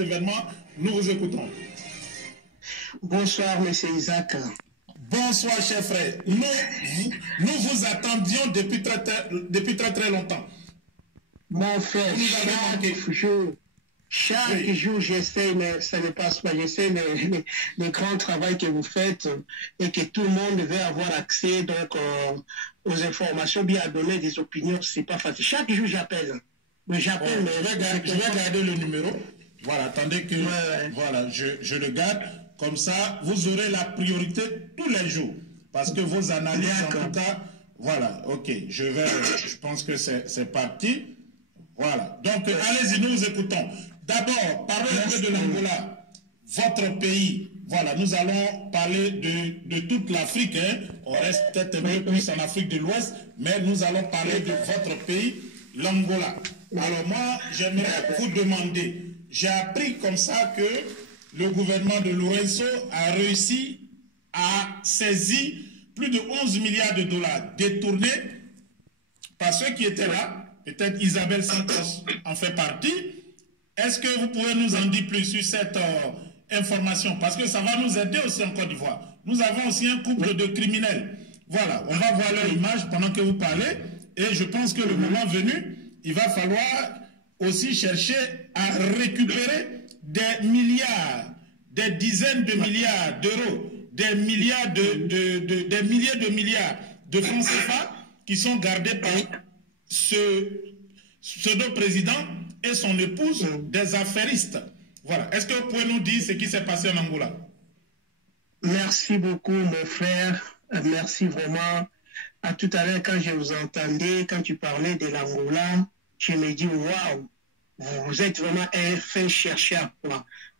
événements. Nous vous écoutons. Bonsoir, M. Isaac. Bonsoir, cher frère. Nous vous attendions depuis très longtemps. Mon frère, chaque jour, j'essaie, mais ça ne passe pas. J'essaie le grand travail que vous faites et que tout le monde veut avoir accès donc, aux informations, bien à donner des opinions. C'est pas facile. Chaque jour, j'appelle. Mais j'appelle. Je vais garder le numéro. Voilà, attendez que voilà, je le garde. Comme ça, vous aurez la priorité tous les jours. Parce que vos analyses, en tout cas, voilà, ok, je pense que c'est parti. Voilà, donc allez-y, nous vous écoutons. D'abord, parlez un peu de l'Angola, votre pays. Voilà, nous allons parler de toute l'Afrique. Hein. On reste peut-être un peu plus en Afrique de l'Ouest, mais nous allons parler de votre pays, l'Angola. Alors moi, j'aimerais vous demander, j'ai appris comme ça que le gouvernement de Lourenço a réussi à saisir plus de 11 milliards de dollars détournés par ceux qui étaient là. Peut-être Isabelle Santos en fait partie. Est-ce que vous pouvez nous en dire plus sur cette information? Parce que ça va nous aider aussi en Côte d'Ivoire. Nous avons aussi un couple de criminels. Voilà, on va voir leur image pendant que vous parlez. Et je pense que le moment venu, il va falloir aussi chercher à récupérer des milliards, des dizaines de milliards d'euros, des milliards des milliers de milliards de francs CFA qui sont gardés par ce pseudo-président et son épouse, des affairistes. Voilà. Est-ce que vous pouvez nous dire ce qui s'est passé en Angola? Merci beaucoup, mon frère. Merci vraiment. À tout à l'heure, quand je vous entendais, quand tu parlais de l'Angola, je me dis, waouh, vous êtes vraiment un fin chercheur.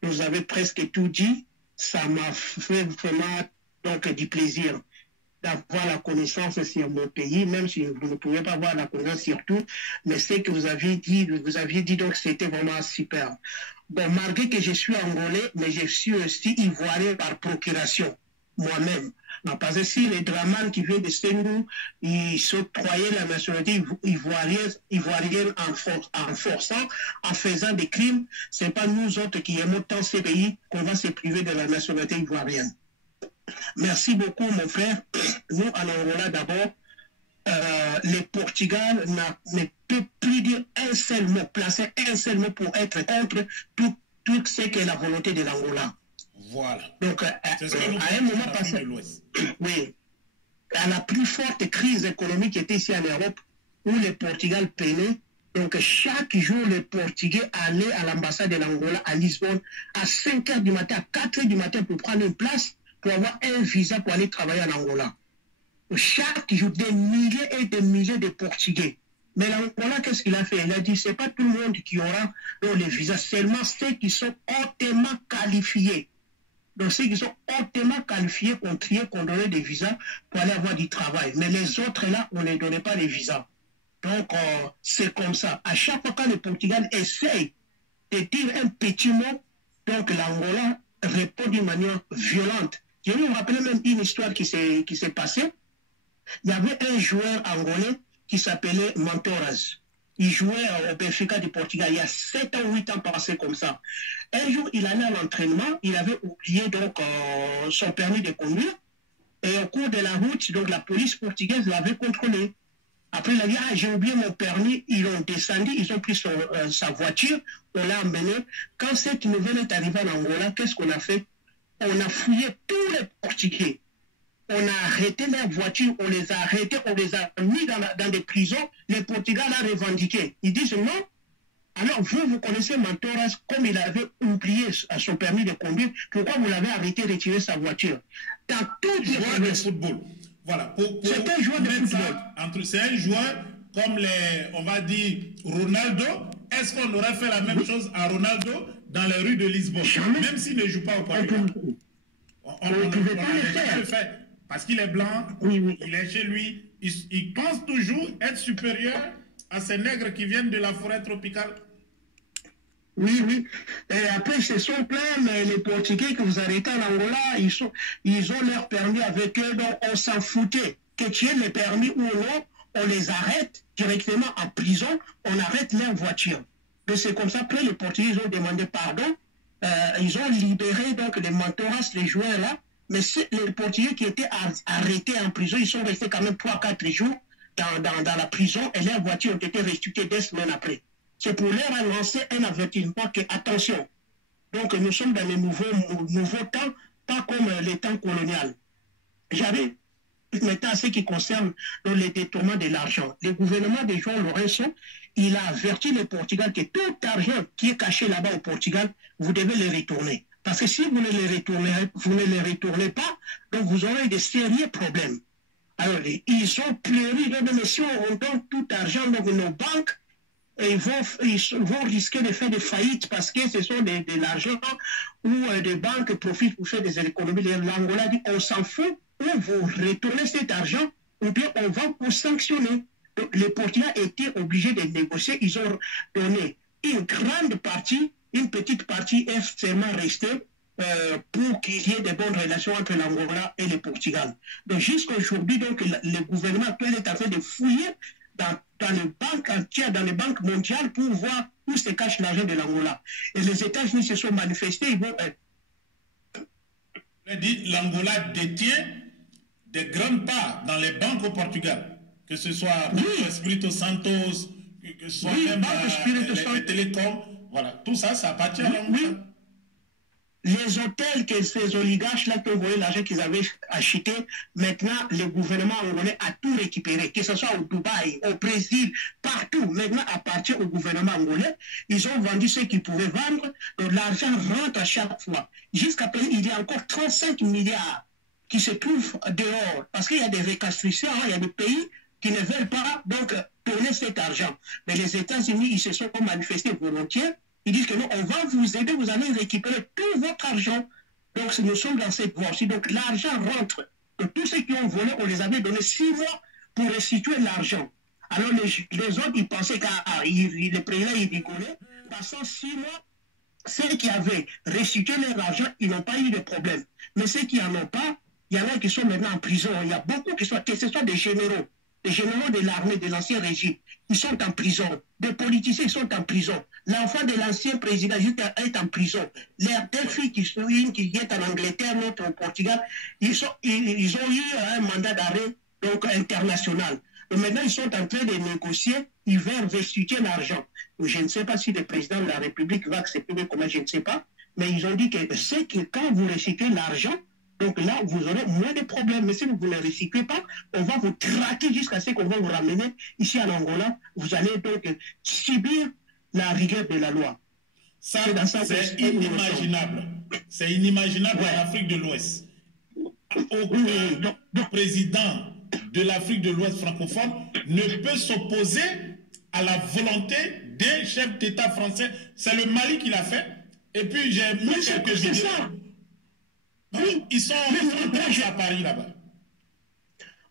Vous avez presque tout dit. Ça m'a fait vraiment donc, du plaisir d'avoir la connaissance sur mon pays, même si vous ne pouvez pas avoir la connaissance sur tout, mais ce que vous aviez dit donc c'était vraiment super. Bon, malgré que je suis angolais, mais je suis aussi ivoirien par procuration, moi-même. Parce que si les Draman qui viennent de Sendou, ils s'octroyaient la nationalité ivoirienne en forçant, en faisant des crimes, c'est pas nous autres qui aimons tant ces pays qu'on va se priver de la nationalité ivoirienne. Merci beaucoup, mon frère. Nous, en Angola, d'abord, le Portugal ne peut plus dire un seul mot, placer un seul mot pour être contre tout ce qui est la volonté de l'Angola. Voilà. Donc, à un moment passé, oui, à la plus forte crise économique qui était ici en Europe, où le Portugal peinait, donc chaque jour, les Portugais allaient à l'ambassade de l'Angola à Lisbonne à 5 h du matin, à 4 h du matin pour prendre une place, pour avoir un visa pour aller travailler en Angola. Chaque jour, des milliers et des milliers de Portugais. Mais l'Angola, qu'est-ce qu'il a fait? Il a dit, c'est pas tout le monde qui aura les visas, seulement ceux qui sont hautement qualifiés. Donc ceux qui sont hautement qualifiés, qu'on donnait des visas pour aller avoir du travail. Mais les autres là, on ne les donnait pas les visas. Donc c'est comme ça. À chaque fois que le Portugal essaye de dire un petit mot, donc l'Angola répond d'une manière violente. Je vais me rappeler même une histoire qui s'est passée. Il y avait un joueur angolais qui s'appelait Montoras. Il jouait au Benfica du Portugal il y a 7 ans, 8 ans passé comme ça. Un jour, il allait à l'entraînement, il avait oublié donc son permis de conduire. Et au cours de la route, donc la police portugaise l'avait contrôlé. Après, il a dit, ah, j'ai oublié mon permis. Ils ont descendu, ils ont pris sa voiture, on l'a emmené. Quand cette nouvelle est arrivée en Angola, qu'est-ce qu'on a fait? On a fouillé tous les Portugais. On a arrêté leurs voitures, on les a arrêtés, on les a mis dans des prisons. Les Portugais l'ont revendiqué. Ils disent non. Alors vous connaissez Montoras, comme il avait oublié son permis de conduire, pourquoi vous l'avez arrêté de retirer sa voiture? Dans toutes les joueurs de football. Voilà. C'est un joueur de football. C'est un joueur comme on va dire, Ronaldo. Est-ce qu'on aurait fait la même chose à Ronaldo dans les rues de Lisbonne? Même s'il ne joue pas au Portugal. On ne pouvait pas le faire. Parce qu'il est blanc, il est chez lui, il pense toujours être supérieur à ces nègres qui viennent de la forêt tropicale. Oui. Et après, ils se sont plaints, mais les Portugais que vous arrêtez en Angola, ils ont leur permis avec eux, donc on s'en foutait. Que tu aies les permis ou non, on les arrête directement en prison, on arrête leur voiture. Donc c'est comme ça, après les Portugais ont demandé pardon, ils ont libéré donc les Mentoras, les joueurs là, mais les Portugais qui étaient arrêtés en prison, ils sont restés quand même 3-4 jours dans la prison et leurs voitures ont été restituées 2 semaines après. C'est pour leur lancer un avertissement que, attention, donc nous sommes dans les nouveaux temps, pas comme les temps coloniaux. J'avais maintenant ce qui concerne les détournements de l'argent. Le gouvernement de João Lourenço, il a averti le Portugal que tout argent qui est caché là-bas au Portugal, vous devez le retourner. Parce que si vous ne le retournez pas, donc vous aurez de sérieux problèmes. Alors, ils ont pleuré, mais si on donne tout argent dans nos banques, ils vont risquer de faire des faillites parce que ce sont de l'argent où des banques profitent pour faire des économies. L'Angola dit, on s'en fout, ou vous retournez cet argent, ou bien on va vous sanctionner. Donc, les Portugais étaient obligés de négocier. Ils ont donné une grande partie, une petite partie est seulement restée pour qu'il y ait de bonnes relations entre l'Angola et le Portugal. Donc jusqu'à aujourd'hui, donc, le gouvernement actuel est en train de fouiller dans les banques entières, dans les banques mondiales pour voir où se cache l'argent de l'Angola. Et les États-Unis se sont manifestés. L'Angola détient de grandes parts dans les banques au Portugal, que ce soit Espírito Santos, que ce soit même les télécoms. Voilà, tout ça, ça appartient à l'Angola. Les hôtels que ces oligarches-là qui ont volé l'argent qu'ils avaient acheté, maintenant, le gouvernement angolais a tout récupéré, que ce soit au Dubaï, au Brésil, partout. Maintenant, appartient au gouvernement angolais. Ils ont vendu ce qu'ils pouvaient vendre. Donc, l'argent rentre à chaque fois. Jusqu'à présent, il y a encore 35 milliards qui se trouvent dehors. Parce qu'il y a des récastritions, il y a des pays qui ne veulent pas donc donner cet argent. Mais les États-Unis, ils se sont manifestés volontiers. Ils disent que non, on va vous aider, vous allez récupérer tout votre argent. Donc, nous sommes dans cette voie-ci. Donc, l'argent rentre. Donc, tous ceux qui ont volé, on les avait donné 6 mois pour restituer l'argent. Alors, les autres, ils pensaient que le président, il rigolait. Passant 6 mois, ceux qui avaient restitué leur argent, ils n'ont pas eu de problème. Mais ceux qui n'en ont pas, il y en a qui sont maintenant en prison. Il y a beaucoup que ce soit des généraux de l'armée, de l'ancien régime, ils sont en prison. Des politiciens sont en prison. L'enfant de l'ancien président est en prison. Les 2 filles qui est en Angleterre, l'autre au Portugal, ils ont eu un mandat d'arrêt donc international. Donc maintenant, ils sont en train de négocier, ils veulent restituer l'argent. Je ne sais pas si le président de la République va accepter, comment je ne sais pas, mais ils ont dit que c'est que quand vous restituez l'argent, donc là, vous aurez moins de problèmes. Mais si vous ne le recyclez pas, on va vous traquer jusqu'à ce qu'on va vous ramener ici en Angola. Vous allez donc subir la rigueur de la loi. C'est inimaginable. C'est inimaginable en Afrique de l'Ouest. Aucun président de l'Afrique de l'Ouest francophone ne peut s'opposer à la volonté d'un chef d'État français. C'est le Mali qui l'a fait. Et puis j'ai mis quelques vidéos. Oui, ils sont à Paris là-bas.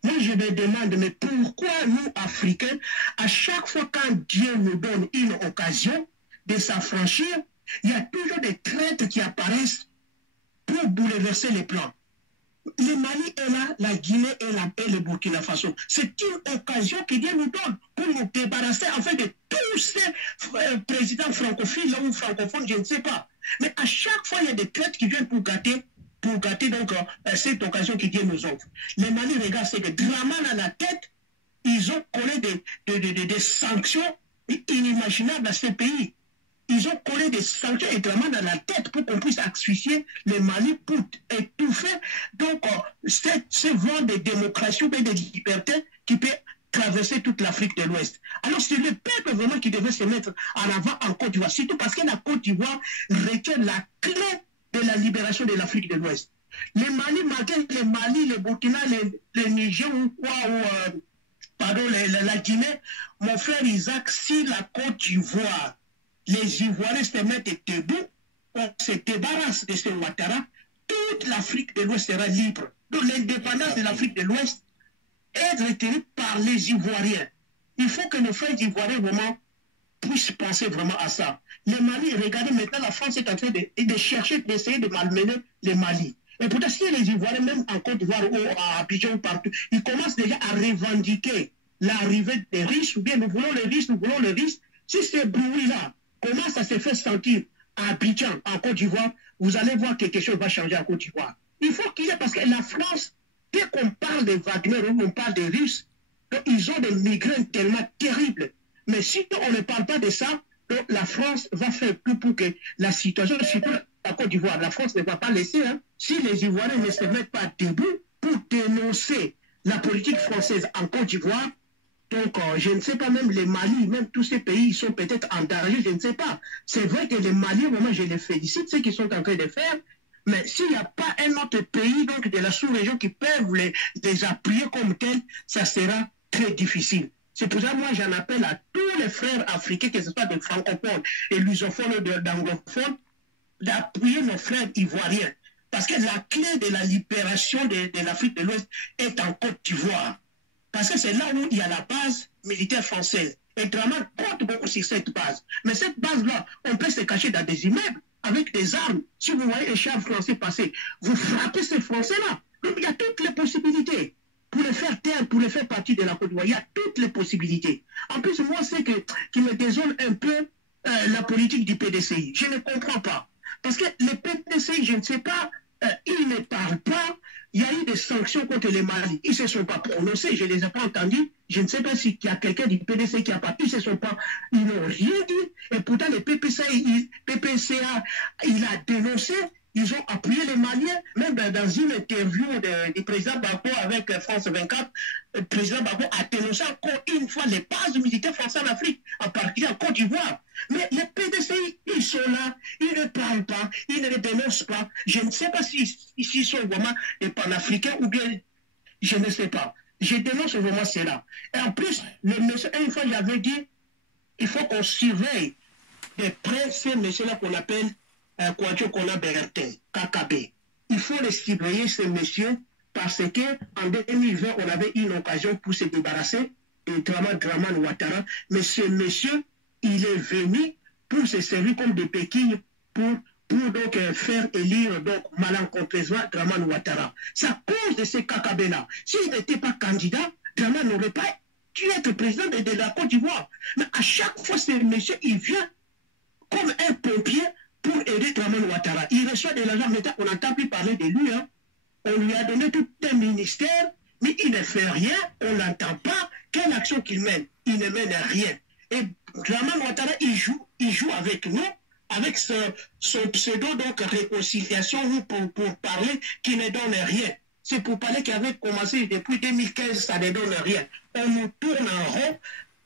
Moi, je me demande, mais pourquoi nous, Africains, à chaque fois quand Dieu nous donne une occasion de s'affranchir, il y a toujours des traites qui apparaissent pour bouleverser les plans. Le Mali est là, la Guinée et le Burkina Faso. C'est une occasion que Dieu nous donne pour nous débarrasser en fait de tous ces présidents francophiles ou francophones, je ne sais pas. Mais à chaque fois, il y a des traites qui viennent pour gâter donc cette occasion que Dieu nous offre. Les Mali, regarde, c'est que Draman à la tête, ils ont collé des sanctions inimaginables à ces pays. Ils ont collé des sanctions et Draman à la tête pour qu'on puisse asphyxier les Mali pour étouffer donc ce vent de démocratie ou de liberté qui peut traverser toute l'Afrique de l'Ouest. Alors c'est le peuple vraiment qui devait se mettre en avant en Côte d'Ivoire, surtout parce que la Côte d'Ivoire retient la clé de la libération de l'Afrique de l'Ouest. Les Mali, malgré les Mali, le Burkina, le Niger ou quoi, la Guinée, mon frère Isaac, si la Côte d'Ivoire, les Ivoiriens se mettent debout, on se débarrasse de ce Ouattara, toute l'Afrique de l'Ouest sera libre. Donc l'indépendance de l'Afrique de l'Ouest est retenue par les Ivoiriens. Il faut que nos frères Ivoiriens vraiment puissent penser vraiment à ça. Les Mali, regardez maintenant, la France est en train de chercher, d'essayer de malmener les Mali. Et pourtant, si les Ivoiriens, même en Côte d'Ivoire ou à Abidjan ou partout, ils commencent déjà à revendiquer l'arrivée des riches, ou bien nous voulons les riches, si ce bruit-là commence à se faire sentir à Abidjan, en Côte d'Ivoire, vous allez voir que quelque chose va changer en Côte d'Ivoire. Il faut qu'il y ait, parce que la France, dès qu'on parle de Wagner ou on parle des Russes, donc ils ont des migraines tellement terribles. Mais si on ne parle pas de ça, donc la France va faire tout pour que la situation, surtout en Côte d'Ivoire, la France ne va pas laisser, hein, si les Ivoiriens ne se mettent pas debout pour dénoncer la politique française en Côte d'Ivoire. Donc, je ne sais pas, même les Mali, même tous ces pays, ils sont peut-être en danger, je ne sais pas. C'est vrai que les Maliens, vraiment, je les félicite, ce qu'ils sont en train de faire. Mais s'il n'y a pas un autre pays donc, de la sous-région qui peuvent les appuyer comme tel, ça sera très difficile. C'est pour ça que moi, j'en appelle à tous les frères africains, que ce soit des francophones et lusophones ou d'anglophones, d'appuyer nos frères ivoiriens. Parce que la clé de la libération de l'Afrique de l'Ouest est en Côte d'Ivoire. Parce que c'est là où il y a la base militaire française. Et Draman compte beaucoup sur cette base. Mais cette base-là, on peut se cacher dans des immeubles avec des armes. Si vous voyez un char français passer, vous frappez ces Français-là. Donc il y a toutes les possibilités. Pour les faire taire, pour les faire partie de la Côte d'Ivoire, il y a toutes les possibilités. En plus, moi, c'est qui me désole un peu la politique du PDCI. Je ne comprends pas. Parce que le PDCI, je ne sais pas, ils ne parlent pas. Il y a eu des sanctions contre les Mali. Ils ne se sont pas prononcés, je ne les ai pas entendus. Je ne sais pas s'il y a quelqu'un du PDC qui a pas. Ils n'ont rien dit. Et pourtant, le PPCA, il a dénoncé. Ils ont appuyé les Maliens. Même dans une interview du président Bako avec France 24, le président Bako a dénoncé encore une fois les bases militaires français en Afrique, en particulier en Côte d'Ivoire. Mais les PDCI, ils sont là, ils ne parlent pas, ils ne les dénoncent pas. Je ne sais pas s'ils sont vraiment des panafricains ou bien, je ne sais pas. Je dénonce vraiment cela. Et en plus, une fois j'avais dit, il faut qu'on surveille de près ces messieurs-là qu'on appelle Kouadio Kona Bertin, KKB. Il faut les surveiller, ces messieurs, parce qu'en 2020, on avait une occasion pour se débarrasser de Draman Ouattara. Mais ce monsieur, il est venu pour se servir comme des béquilles pour donc faire élire donc malencontreusement Draman Ouattara. C'est à cause de ces KKB-là. S'il n'était pas candidat, Draman n'aurait pas dû être président de la Côte d'Ivoire. Mais à chaque fois, ce monsieur, il vient comme un pompier pour aider Draman Ouattara. Il reçoit de l'argent, mais on n'entend plus parler de lui. Hein. On lui a donné tout un ministère, mais il ne fait rien, on n'entend pas quelle action qu'il mène. Il ne mène rien. Et Draman Ouattara, il joue avec nous, avec son pseudo, donc réconciliation, pour parler qui ne donne rien. C'est pour parler qui avait commencé depuis 2015, ça ne donne rien. On nous tourne en rond.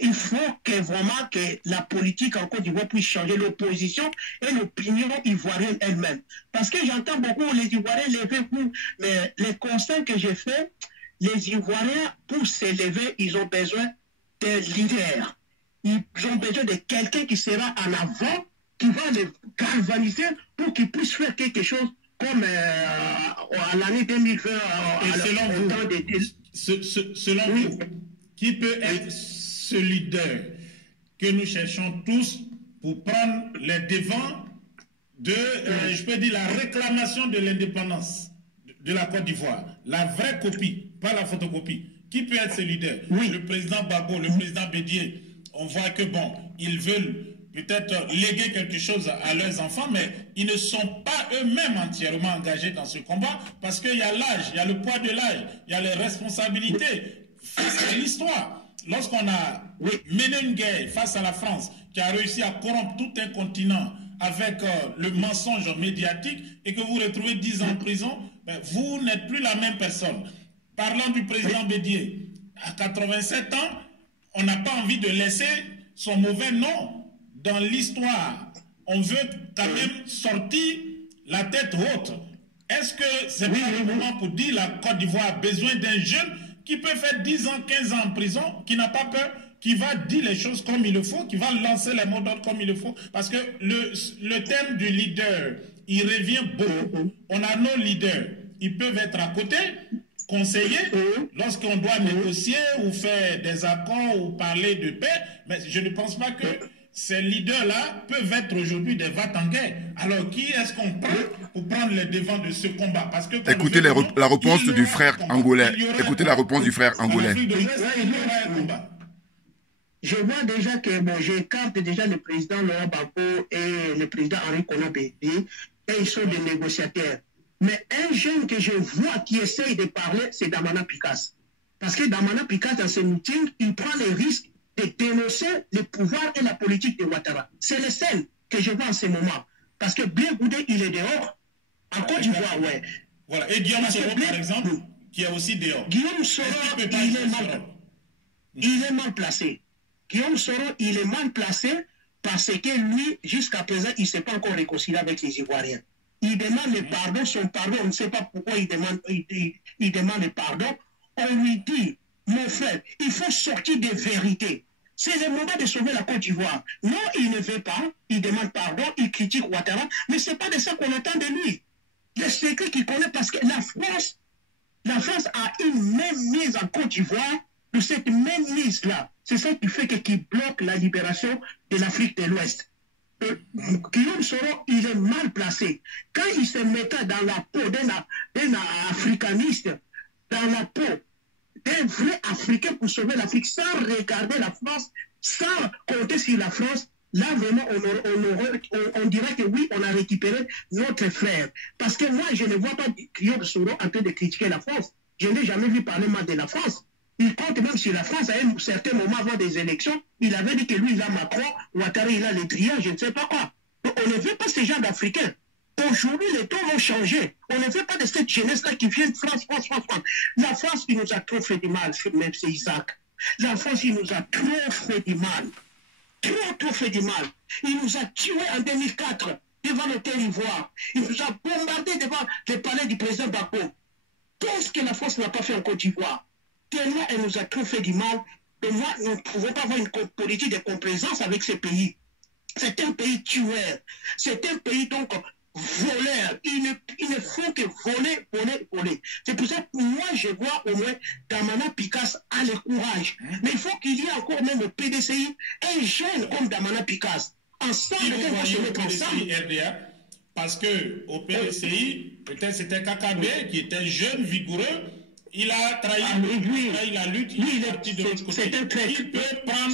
Il faut que vraiment que la politique en Côte d'Ivoire puisse changer, l'opposition et l'opinion ivoirienne elle-même. Parce que j'entends beaucoup les Ivoiriens lever pour, mais les constats que j'ai faits, les Ivoiriens, pour s'élever, ils ont besoin de leaders. Ils ont besoin de quelqu'un qui sera en avant, qui va les galvaniser pour qu'ils puissent faire quelque chose comme à l'année 2020. Et selon vous, qui peut être ce leader que nous cherchons tous pour prendre les devants de, je peux dire, la réclamation de l'indépendance de la Côte d'Ivoire. La vraie copie, pas la photocopie. Qui peut être ce leader? Le président Gbagbo, le président Bédié, on voit que bon, ils veulent peut-être léguer quelque chose à leurs enfants, mais ils ne sont pas eux-mêmes entièrement engagés dans ce combat parce qu'il y a l'âge, il y a le poids de l'âge, il y a les responsabilités face à l'histoire. Lorsqu'on a mené une guerre face à la France, qui a réussi à corrompre tout un continent avec le mensonge médiatique, et que vous retrouvez 10 ans en prison, ben, vous n'êtes plus la même personne. Parlant du président Bédié, à 87 ans, on n'a pas envie de laisser son mauvais nom dans l'histoire. On veut quand même sortir la tête haute. Est-ce que c'est pas le moment pour dire la Côte d'Ivoire a besoin d'un jeune qui peut faire 10 ans, 15 ans en prison, qui n'a pas peur, qui va dire les choses comme il le faut, qui va lancer les mots d'ordre comme il le faut. Parce que le thème du leader, il revient beaucoup. On a nos leaders. Ils peuvent être à côté, conseiller, lorsqu'on doit négocier ou faire des accords ou parler de paix. Mais je ne pense pas que ces leaders-là peuvent être aujourd'hui des va-t-en-guerre. Alors, qui est-ce qu'on prend pour prendre les devants de ce combat? Parce que écoutez la réponse du frère angolais. Écoutez la réponse du frère angolais. je vois déjà que bon, j'écarte déjà le président Laurent Gbagbo et le président Henri Konan Bédié, et ils sont des négociateurs. Mais un jeune que je vois qui essaye de parler, c'est Damana Picasse. Parce que Damana Picasse, dans ses meetings, il prend le risque de dénoncer le pouvoir et la politique de Ouattara. C'est le seul que je vois en ce moment. Parce que Blé Goudé, il est dehors. En Côte d'Ivoire, ouais. Voilà. Et Guillaume Soro, par exemple, qui est aussi dehors. Guillaume Soro, il est mal placé. Guillaume Soro, il est mal placé parce que lui, jusqu'à présent, il ne s'est pas encore réconcilié avec les Ivoiriens. Il demande le pardon, son pardon, on ne sait pas pourquoi il demande le pardon. On lui dit, mon frère, il faut sortir des vérités. C'est le moment de sauver la Côte d'Ivoire. Non, il ne veut pas, il demande pardon, il critique Ouattara, mais ce n'est pas de ça qu'on attend de lui. Le secret qu'il connaît, parce que la France a une même mise en Côte d'Ivoire, de cette même mise-là. C'est ça qui fait qu'il bloque la libération de l'Afrique de l'Ouest. Guillaume Soro, il est mal placé. Quand il se mettait dans la peau d'un africaniste, dans la peau d'un vrai Africain pour sauver l'Afrique, sans regarder la France, sans compter sur la France, là vraiment on dirait que oui, on a récupéré notre frère. Parce que moi, je ne vois pas Guillaume Soro en train de critiquer la France. Je n'ai jamais vu parler mal de la France. Il compte même sur la France à un certain moment avant des élections. Il avait dit que lui, il a Macron, Ouattara, il a les Drian, je ne sais pas quoi. Donc, on ne veut pas ces gens d'Africains. Aujourd'hui, les temps vont changer. On ne veut pas de cette jeunesse-là qui vient de France. La France, il nous a trop fait du mal, même c'est Isaac. La France, il nous a trop fait du mal. Trop fait du mal. Il nous a tués en 2004 devant l'hôtel Ivoire. Il nous a bombardés devant le palais du président Gbagbo. Qu'est-ce que la France n'a pas fait en Côte d'Ivoire? Tellement elle nous a trop fait du mal. Et moi, nous ne pouvons pas avoir une politique de complaisance avec ces pays. C'est un pays tueur. C'est un pays donc voleur. Il ne faut que voler. C'est pour ça que moi, je vois au moins Damana Picasse a le courage. Mais il faut qu'il y ait encore même au PDCI un jeune comme Damana Picasse. Ensemble, on va se mettre ensemble. Parce que au PDCI, peut-être c'était Kakabe qui était jeune, vigoureux. Il a trahi la lutte, il est parti de l'autre côté. Il peut prendre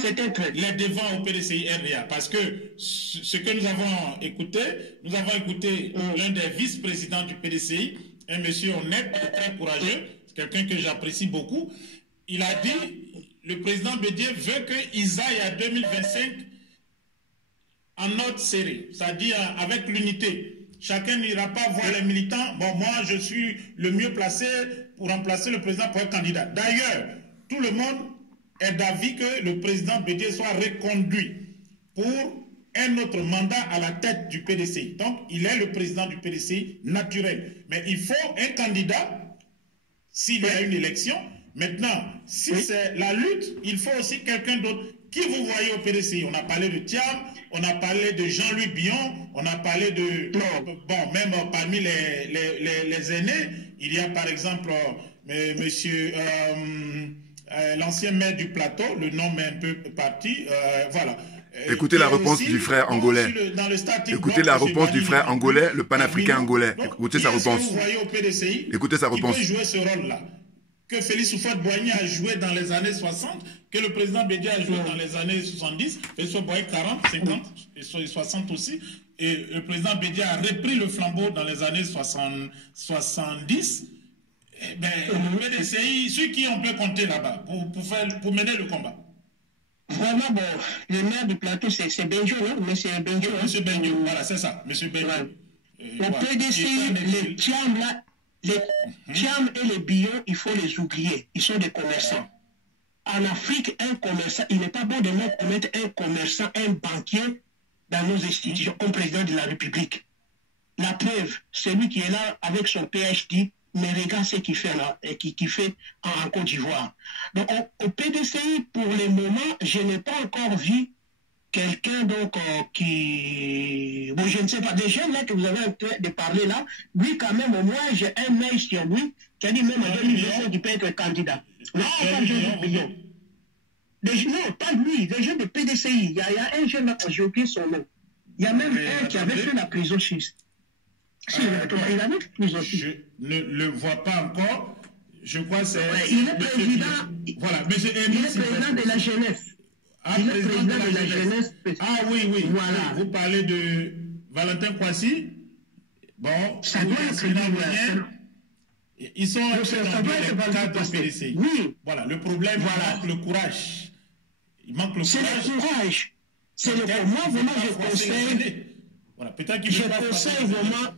les devants au PDCI RDA. Parce que ce que nous avons écouté l'un des vice-présidents du PDCI, un monsieur honnête, très courageux, quelqu'un que j'apprécie beaucoup. Il a dit, le président Bédié veut qu'ils aillent à 2025 en ordre serré, c'est-à-dire avec l'unité. Chacun n'ira pas voir les militants. Bon, moi, je suis le mieux placé pour remplacer le président pour être candidat. D'ailleurs, tout le monde est d'avis que le président Bédié soit reconduit pour un autre mandat à la tête du PDCI. Donc, il est le président du PDCI naturel. Mais il faut un candidat s'il y a une élection. Maintenant, si c'est la lutte, il faut aussi quelqu'un d'autre. Qui vous voyez au PDCI? On a parlé de Thiam, on a parlé de Jean-Louis Billon, on a parlé de... Bon, même parmi les aînés, il y a par exemple monsieur l'ancien maire du plateau, le nom est un peu parti, voilà. Écoutez la réponse du frère angolais. Écoutez la réponse du frère angolais, le panafricain angolais. Écoutez sa réponse. Écoutez sa réponse. Qui peut jouer ce rôle-là? Que Félix Houphouët-Boigny a joué dans les années 60, que le président Bédié a joué dans les années 70, Félix Houphouët-Boigny 40, 50 et 60 aussi, et le président Bédié a repris le flambeau dans les années 70. Eh bien, le PDCI, ceux qui on peut compter là-bas pour mener le combat. Vraiment, bon, le maire du plateau, c'est Benjo, hein? Monsieur Benjo. Monsieur Benjo, voilà, c'est ça, Monsieur Benjo. Au PDCI, les Thiam là, les Thiam et les Billons, il faut les oublier. Ils sont des commerçants. En Afrique, un commerçant, il n'est pas bon de mettre un commerçant, un banquier dans nos institutions comme président de la République. La preuve, celui qui est là avec son PhD, mais regarde ce qu'il fait là, et qui fait en Côte d'Ivoire. Donc au PDCI, pour le moment, je n'ai pas encore vu quelqu'un donc qui... Bon, je ne sais pas, des jeunes là que vous avez en train de parler là, lui quand même, au moins, j'ai un mail sur lui qui a dit même en 2025 qu'il peut être candidat. Non, pas de Billon. Non, pas lui, des jeunes de PDCI. Il y a un jeune là, j'ai oublié son nom. Il y a même un qui avait fait la prison suisse. Si, il avait fait prison suisse. Je ne le vois pas encore. Je crois que c'est... Il est président... Voilà, monsieur il est président de la jeunesse. Il est président de la jeunesse. Ah oui, oui. Voilà. Vous parlez de Valentin Kwasi. Bon, ça doit être lui. Ils sont dans le cadre du PDC. Oui. Voilà, le problème, il manque le courage. Il manque le courage. C'est le courage. C'est le courage. Moi, vraiment, je conseille. Voilà, peut-être qu'il je conseille vraiment.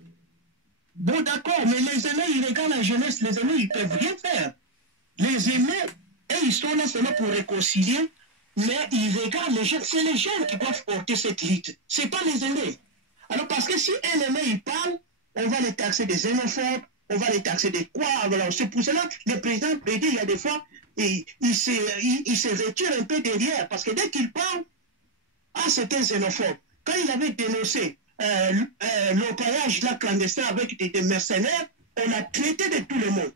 Bon, d'accord, mais les aînés, ils regardent la jeunesse. Les aînés, ils ne peuvent rien faire. Les aînés, ils sont là seulement pour réconcilier, mais ils regardent les jeunes. C'est les jeunes qui doivent porter cette lutte. Ce n'est pas les aînés. Alors, parce que si un aîné, il parle, on va les taxer des xénophobes, on va les taxer des quoi. Alors, c'est pour cela que le président PD, il y a des fois, il se retire un peu derrière, parce que dès qu'il parle, c'est un xénophobe. Quand il avait dénoncé l'orpaillage clandestin avec des mercenaires, on a traité de tout le monde.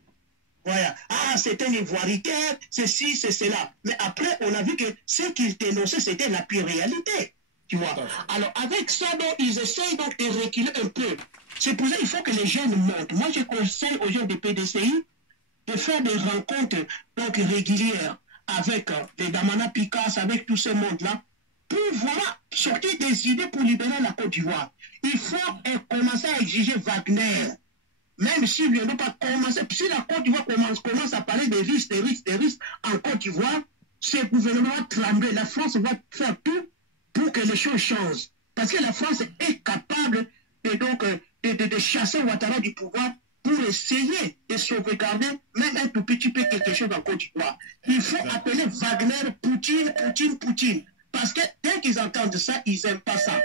Voilà. C'est un ivoiritaire, ceci, c'est cela. Mais après, on a vu que ce qu'il dénonçait, c'était la pure réalité. Tu vois. Alors, avec ça, donc, ils essayent donc de reculer un peu. C'est pour ça qu'il faut que les jeunes montent. Moi, je conseille aux jeunes des PDCI de faire des rencontres donc, régulières avec les Damana Picasso, avec tout ce monde-là, pour voilà, sortir des idées pour libérer la Côte d'Ivoire. Il faut commencer à exiger Wagner. Même s'il ne veut pas commencer, si la Côte d'Ivoire commence à parler des risques en Côte d'Ivoire, ce gouvernement va trembler. La France va faire tout pour que les choses changent. Parce que la France est capable de chasser Ouattara du pouvoir pour essayer de sauvegarder même un tout petit peu quelque chose en Côte d'Ivoire. Il faut appeler Wagner Poutine. Parce que dès qu'ils entendent ça, ils n'aiment pas ça.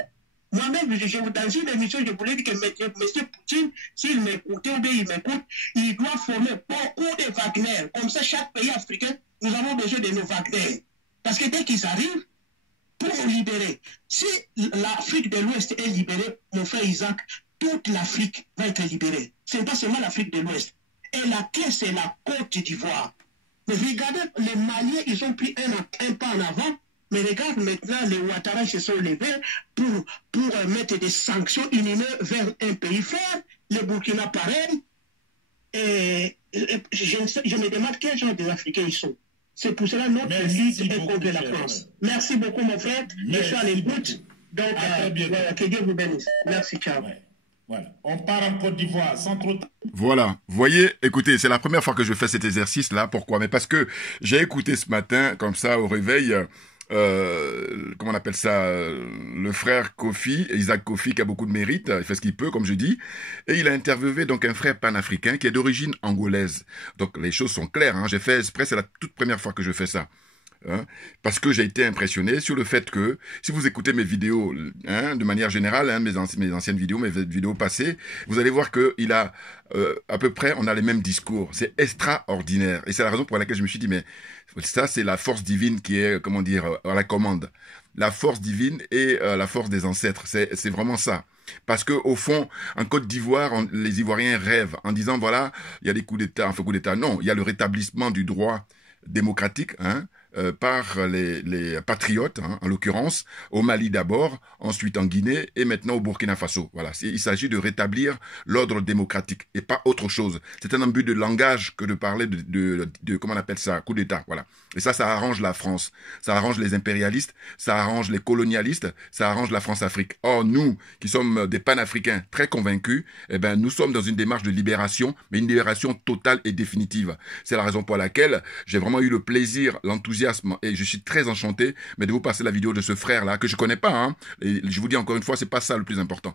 Moi-même, dans une émission, je voulais dire que M. Poutine, s'il m'écoutait ou bien il m'écoute, il doit former beaucoup de Wagner. Comme ça, chaque pays africain, nous avons besoin de nos Wagner. Parce que dès qu'ils arrivent, pour nous libérer, si l'Afrique de l'Ouest est libérée, mon frère Isaac, toute l'Afrique va être libérée. Ce n'est pas seulement l'Afrique de l'Ouest. Et la clé, c'est la Côte d'Ivoire. Mais regardez, les Maliens, ils ont pris un pas en avant. Mais regarde maintenant, les Ouattara se sont levés pour mettre des sanctions inhumaines vers un pays fort, le Burkina pareil. Et je me demande quel genre d'Africains ils sont. C'est pour cela que notre lutte est contre la France. Merci beaucoup, mon frère. Je suis à l'écoute. Donc, que Dieu vous bénisse. Merci, ciao. Ouais. Voilà. On part en Côte d'Ivoire sans trop... Voilà. Vous voyez, écoutez, c'est la première fois que je fais cet exercice-là. Pourquoi? Mais parce que j'ai écouté ce matin, comme ça, au réveil... comment on appelle ça, le frère Kofi, Isaac Kofi, qui a beaucoup de mérite, il fait ce qu'il peut, comme je dis, et il a interviewé donc un frère panafricain qui est d'origine angolaise. Donc les choses sont claires, hein. J'ai fait exprès, c'est la toute première fois que je fais ça. Hein, parce que j'ai été impressionné sur le fait que, si vous écoutez mes vidéos, hein, de manière générale, hein, mes anciennes vidéos, mes vidéos passées, vous allez voir que il a, à peu près, on a les mêmes discours. C'est extraordinaire. Et c'est la raison pour laquelle je me suis dit, mais ça, c'est la force divine qui est, comment dire, à la commande. La force divine et la force des ancêtres. C'est vraiment ça. Parce que au fond, en Côte d'Ivoire, les Ivoiriens rêvent en disant, voilà, il y a des coups d'État, enfin coups d'État. Non, il y a le rétablissement du droit démocratique, hein, par les patriotes, hein, en l'occurrence, au Mali d'abord, ensuite en Guinée et maintenant au Burkina Faso. Voilà, il s'agit de rétablir l'ordre démocratique et pas autre chose. C'est un but de langage que de parler de comment on appelle ça, coup d'État. Voilà. Et ça arrange la France, ça arrange les impérialistes, ça arrange les colonialistes, ça arrange la France-Afrique. Or, nous, qui sommes des panafricains très convaincus, eh ben, nous sommes dans une démarche de libération, mais une libération totale et définitive. C'est la raison pour laquelle j'ai vraiment eu le plaisir, l'enthousiasme, et je suis très enchanté, mais de vous passer la vidéo de ce frère-là, que je connais pas, hein. Et je vous dis encore une fois, c'est pas ça le plus important.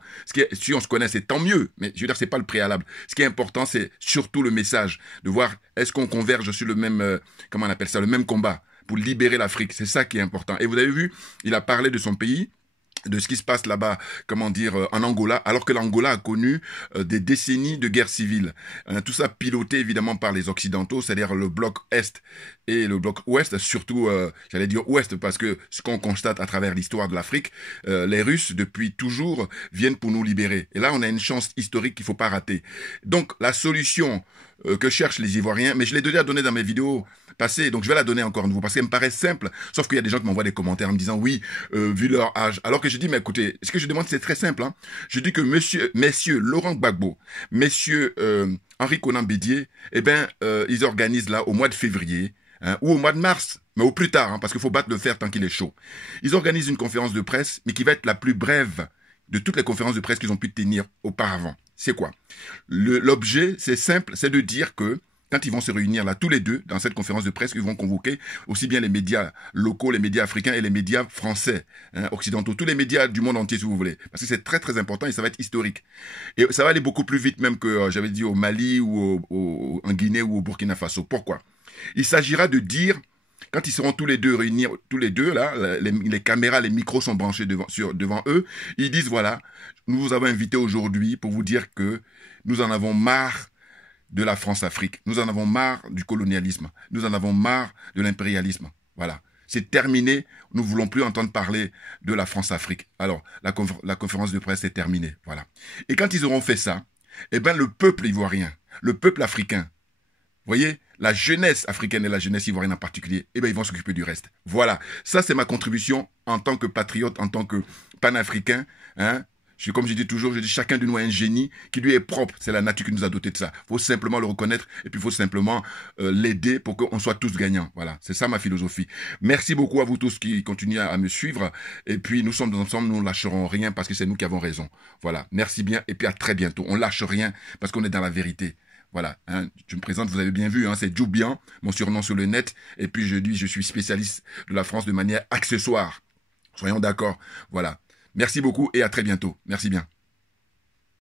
Si on se connaît, c'est tant mieux, mais je veux dire, c'est pas le préalable. Ce qui est important, c'est surtout le message, de voir est-ce qu'on converge sur le même, comment on appelle ça, le même combat, pour libérer l'Afrique. C'est ça qui est important. Et vous avez vu, il a parlé de son pays, de ce qui se passe là-bas, comment dire, en Angola, alors que l'Angola a connu des décennies de guerre civile. Tout ça piloté évidemment par les Occidentaux, c'est-à-dire le bloc Est et le bloc Ouest, surtout, j'allais dire Ouest, parce que ce qu'on constate à travers l'histoire de l'Afrique, les Russes, depuis toujours, viennent pour nous libérer. Et là, on a une chance historique qu'il faut pas rater. Donc, la solution que cherchent les Ivoiriens, mais je l'ai déjà donné dans mes vidéos passées, donc je vais la donner encore une fois, parce qu'elle me paraît simple, sauf qu'il y a des gens qui m'envoient des commentaires en me disant, oui, vu leur âge, alors que je dis, mais écoutez, ce que je demande, c'est très simple, hein. Je dis que messieurs Laurent Gbagbo, messieurs Henri Konan Bédié, eh ben, ils organisent là, au mois de février, hein, ou au mois de mars, mais au plus tard, hein, parce qu'il faut battre le fer tant qu'il est chaud. Ils organisent une conférence de presse, mais qui va être la plus brève de toutes les conférences de presse qu'ils ont pu tenir auparavant. C'est quoi? L'objet, c'est simple, c'est de dire que quand ils vont se réunir là, tous les deux, dans cette conférence de presse, ils vont convoquer aussi bien les médias locaux, les médias africains et les médias français, hein, occidentaux, tous les médias du monde entier, si vous voulez. Parce que c'est très, très important et ça va être historique. Et ça va aller beaucoup plus vite même que, j'avais dit, au Mali ou en Guinée ou au Burkina Faso. Pourquoi? Il s'agira de dire, quand ils seront tous les deux réunis, tous les deux, là, les caméras, les micros sont branchés devant eux, ils disent, voilà, nous vous avons invité aujourd'hui pour vous dire que nous en avons marre de la France-Afrique. Nous en avons marre du colonialisme. Nous en avons marre de l'impérialisme. Voilà. C'est terminé. Nous ne voulons plus entendre parler de la France-Afrique. Alors, la conférence de presse est terminée. Voilà. Et quand ils auront fait ça, eh bien, le peuple ivoirien, le peuple africain, vous voyez, la jeunesse africaine et la jeunesse ivoirienne en particulier, eh bien, ils vont s'occuper du reste. Voilà. Ça, c'est ma contribution en tant que patriote, en tant que panafricain, hein. Comme je dis toujours, je dis chacun de nous a un génie qui lui est propre. C'est la nature qui nous a doté de ça. Il faut simplement le reconnaître et puis il faut simplement l'aider pour qu'on soit tous gagnants. Voilà, c'est ça ma philosophie. Merci beaucoup à vous tous qui continuez à me suivre. Et puis nous sommes ensemble, nous ne lâcherons rien parce que c'est nous qui avons raison. Voilà, merci bien et puis à très bientôt. On lâche rien parce qu'on est dans la vérité. Voilà, hein, je me présente, vous avez bien vu, hein, c'est Djoubian, mon surnom sur le net. Et puis je dis, je suis spécialiste de la France de manière accessoire. Soyons d'accord. Voilà. Merci beaucoup et à très bientôt. Merci bien.